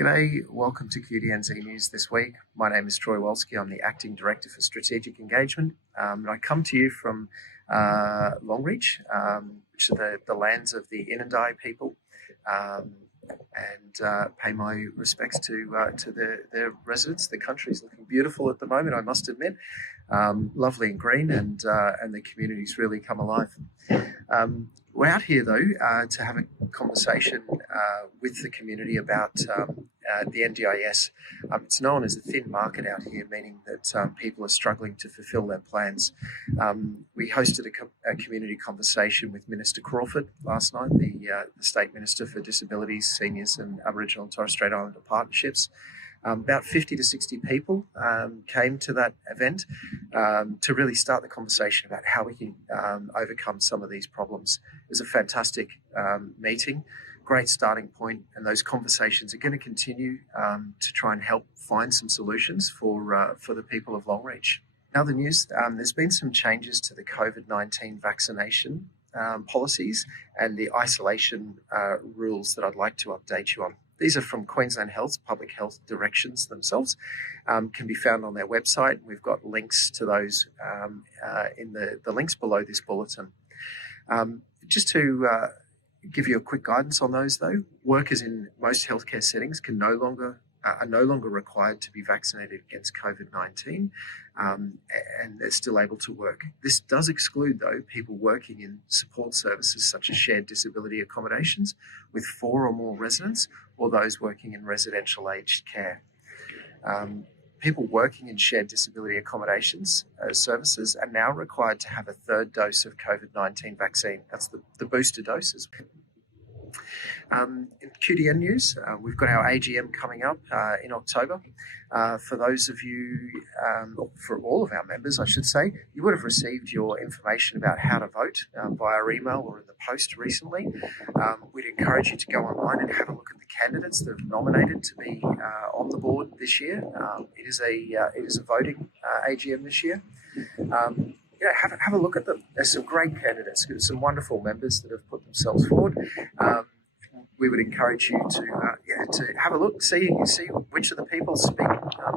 G'day, welcome to QDN's E-News this week. My name is Troy Wolski. I'm the Acting Director for Strategic Engagement. And I come to you from Longreach, which are the lands of the Inundai people, and pay my respects to their residents. The country's looking beautiful at the moment, I must admit. Lovely and green, and the community's really come alive. We're out here, though, to have a conversation with the community about the NDIS. It's known as a thin market out here, meaning that people are struggling to fulfil their plans. We hosted a community conversation with Minister Crawford last night, the State Minister for Disabilities, Seniors and Aboriginal and Torres Strait Islander Partnerships. About 50 to 60 people came to that event to really start the conversation about how we can overcome some of these problems. It was a fantastic meeting, great starting point, and those conversations are going to continue to try and help find some solutions for the people of Longreach. In other news, there's been some changes to the COVID-19 vaccination policies and the isolation rules that I'd like to update you on. These are from Queensland Health's public health directions themselves, can be found on their website. We've got links to those in the links below this bulletin. Just to give you a quick guidance on those, though, workers in most healthcare settings are no longer required to be vaccinated against COVID-19, and they're still able to work. This does exclude, though, people working in support services such as shared disability accommodations with 4 or more residents, or those working in residential aged care. People working in shared disability accommodations services are now required to have a 3rd dose of COVID-19 vaccine. That's the booster doses. In QDN news, we've got our AGM coming up in October. For those of you, for all of our members, I should say, you would have received your information about how to vote via email or in the post recently. We'd encourage you to go online and have a look at the candidates that have nominated to be on the board this year. It is a voting AGM this year. Have a look at them. There's some great candidates, some wonderful members that have put themselves forward. We would encourage you to have a look, see which of the people speak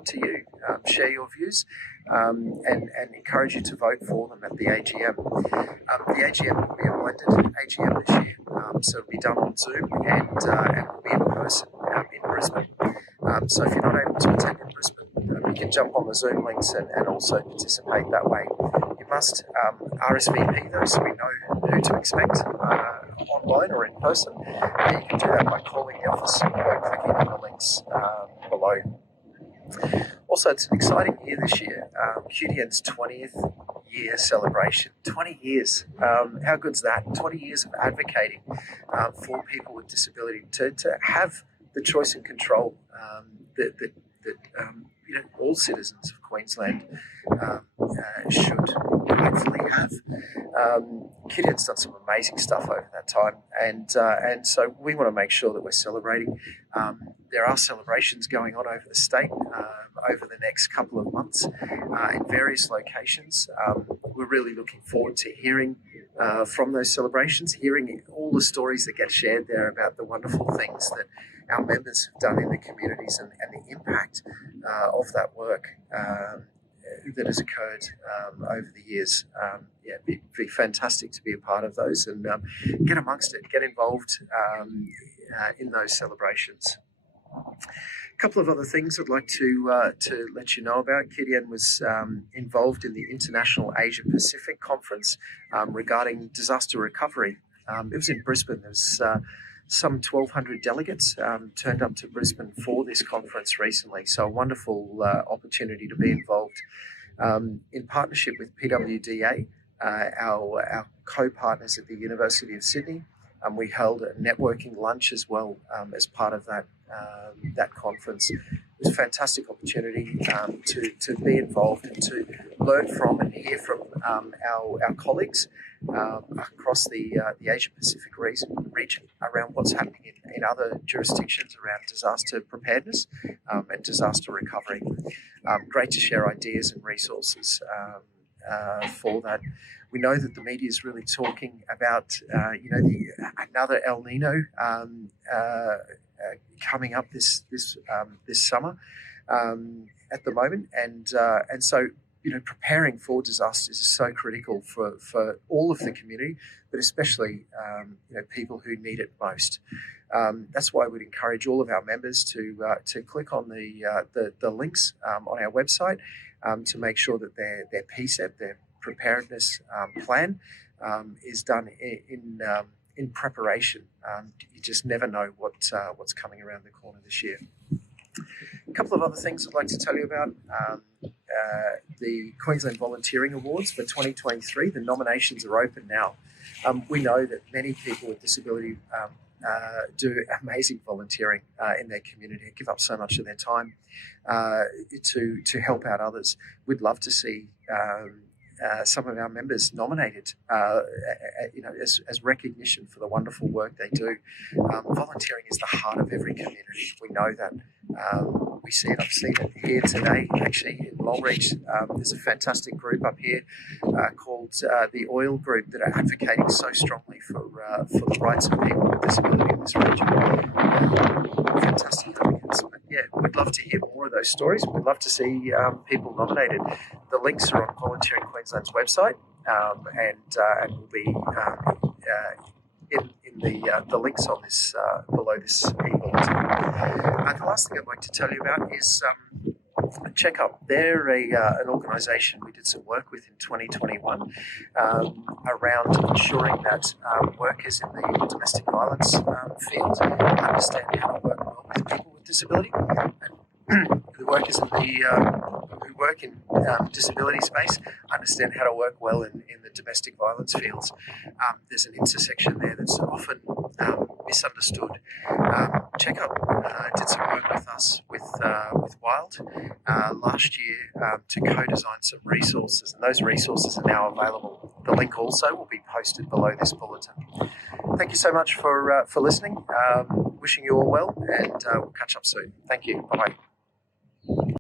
to you, share your views, and encourage you to vote for them at the AGM. The AGM will be a blended AGM this year, so it'll be done on Zoom and will be in person in Brisbane. So if you're not able to attend in Brisbane, you can jump on the Zoom links and also participate that way. You must RSVP though, so we know who to expect online or in person. And you can do that by calling the office or by clicking on the links below. Also, it's an exciting year this year. QDN's 20th year celebration. 20 years. How good's that? 20 years of advocating for people with disability to have the choice and control that all citizens of Queensland should hopefully have. QDN's done some amazing stuff over that time, and so we want to make sure that we're celebrating. There are celebrations going on over the state over the next couple of months in various locations. We're really looking forward to hearing from those celebrations, hearing all the stories that get shared there about the wonderful things that our members have done in the communities and the impact of that work that has occurred over the years. It'd be fantastic to be a part of those and get amongst it, get involved in those celebrations. A couple of other things I'd like to let you know about. QDN was involved in the International Asia Pacific Conference regarding disaster recovery. It was in Brisbane. There was some 1,200 delegates turned up to Brisbane for this conference recently. So a wonderful opportunity to be involved. In partnership with PWDA, our co-partners at the University of Sydney, we held a networking lunch as well as part of that conference. It was a fantastic opportunity to be involved and to learn from and hear from our colleagues across the Asia Pacific region around what's happening in other jurisdictions around disaster preparedness and disaster recovery. Great to share ideas and resources for that. We know that the media is really talking about another El Nino coming up this summer at the moment, and so preparing for disasters is so critical for all of the community, but especially people who need it most. That's why we'd encourage all of our members to click on the links on our website to make sure that their PSEP, their preparedness plan, is done in preparation. You just never know what's coming around the corner this year. A couple of other things I'd like to tell you about. The Queensland Volunteering Awards for 2023, the nominations are open now. We know that many people with disability do amazing volunteering in their community, give up so much of their time to help out others. We'd love to see some of our members nominated, as recognition for the wonderful work they do. Volunteering is the heart of every community. We know that. We see it. I've seen it here today, actually, in Longreach. There's a fantastic group up here called the Oil Group that are advocating so strongly for the rights of people with disability in this region. Fantastic advocates. But yeah, we'd love to hear more of those stories. We'd love to see people nominated. The links are on Volunteering Queensland's website, and will be in the links on this below this e-bulletin. The last thing I'd like to tell you about is Checkup. They're an organisation we did some work with in 2021 around ensuring that workers in the domestic violence field understand how to work well with people with disability. And the workers who work in disability space understand how to work well in the domestic violence fields. There's an intersection there that's often misunderstood. Checkup did some work with us with Wild last year to co-design some resources, and those resources are now available. The link also will be posted below this bulletin. Thank you so much for listening. Wishing you all well, and we'll catch up soon. Thank you. Bye-bye.